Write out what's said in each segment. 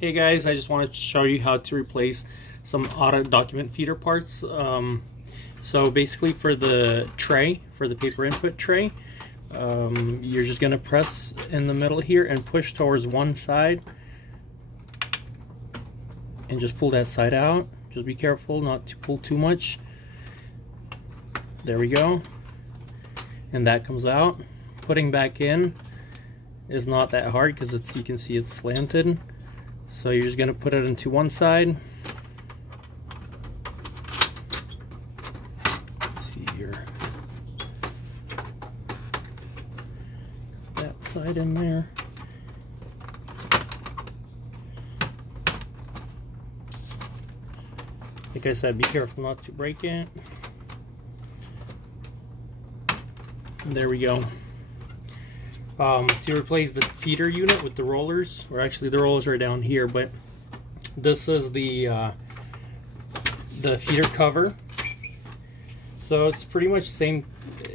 Hey guys, I just wanted to show you how to replace some auto document feeder parts. So basically for the tray, for the paper input tray, you're just going to press in the middle here and push towards one side and just pull that side out. Just be careful not to pull too much. There we go. And that comes out. Putting back in is not that hard because it's, you can see it's slanted. So you're just going to put it into one side. Let's see here. That side in there. Like I said, be careful not to break it. And there we go. To replace the feeder unit with the rollers, or actually the rollers are down here, but this is the feeder cover. So it's pretty much same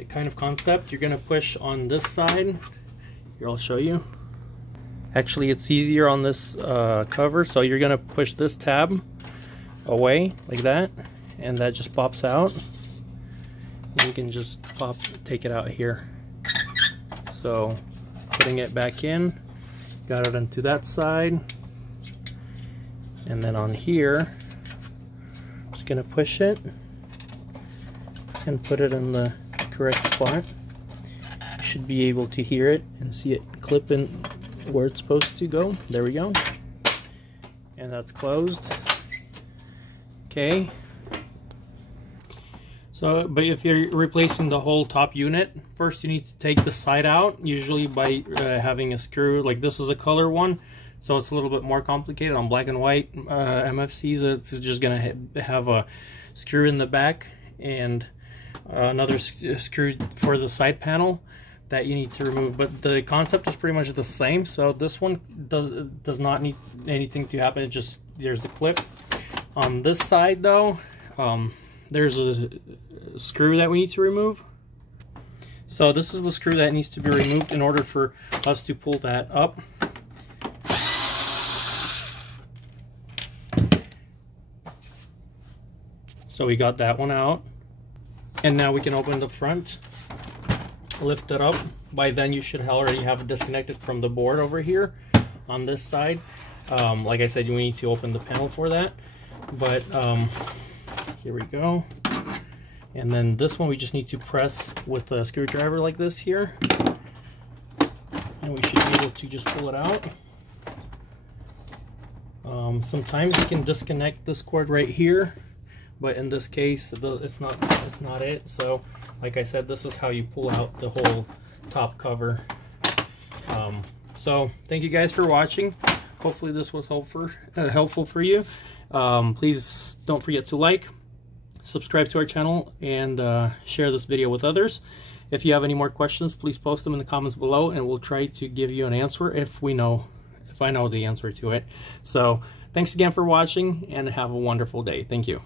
kind of concept. You're gonna push on this side. Here, I'll show you. Actually, it's easier on this cover, so you're gonna push this tab away like that, and that just pops out. You can just take it out here. So putting it back in, got it onto that side, and then on here, just gonna push it and put it in the correct spot. You should be able to hear it and see it clip in where it's supposed to go. There we go. And that's closed. Okay. So, but if you're replacing the whole top unit, first you need to take the side out, usually by having a screw. Like this is a color one, so it's a little bit more complicated. On black and white MFCs, it's just gonna have a screw in the back and another screw for the side panel that you need to remove. But the concept is pretty much the same. So this one does not need anything to happen. It just, there's a clip. On this side though, there's a screw that we need to remove. So this is the screw that needs to be removed in order for us to pull that up. So we got that one out. And now we can open the front, lift it up. By then you should already have it disconnected from the board over here on this side. Like I said, you need to open the panel for that. But here we go. And then this one we just need to press with a screwdriver like this here. And we should be able to just pull it out. Sometimes you can disconnect this cord right here, but in this case it's not it. So like I said, this is how you pull out the whole top cover. So thank you guys for watching. Hopefully this was helpful for you. Please don't forget to like, subscribe to our channel, and share this video with others. If you have any more questions, please post them in the comments below, and we'll try to give you an answer if I know the answer to it. So thanks again for watching, and have a wonderful day. Thank you.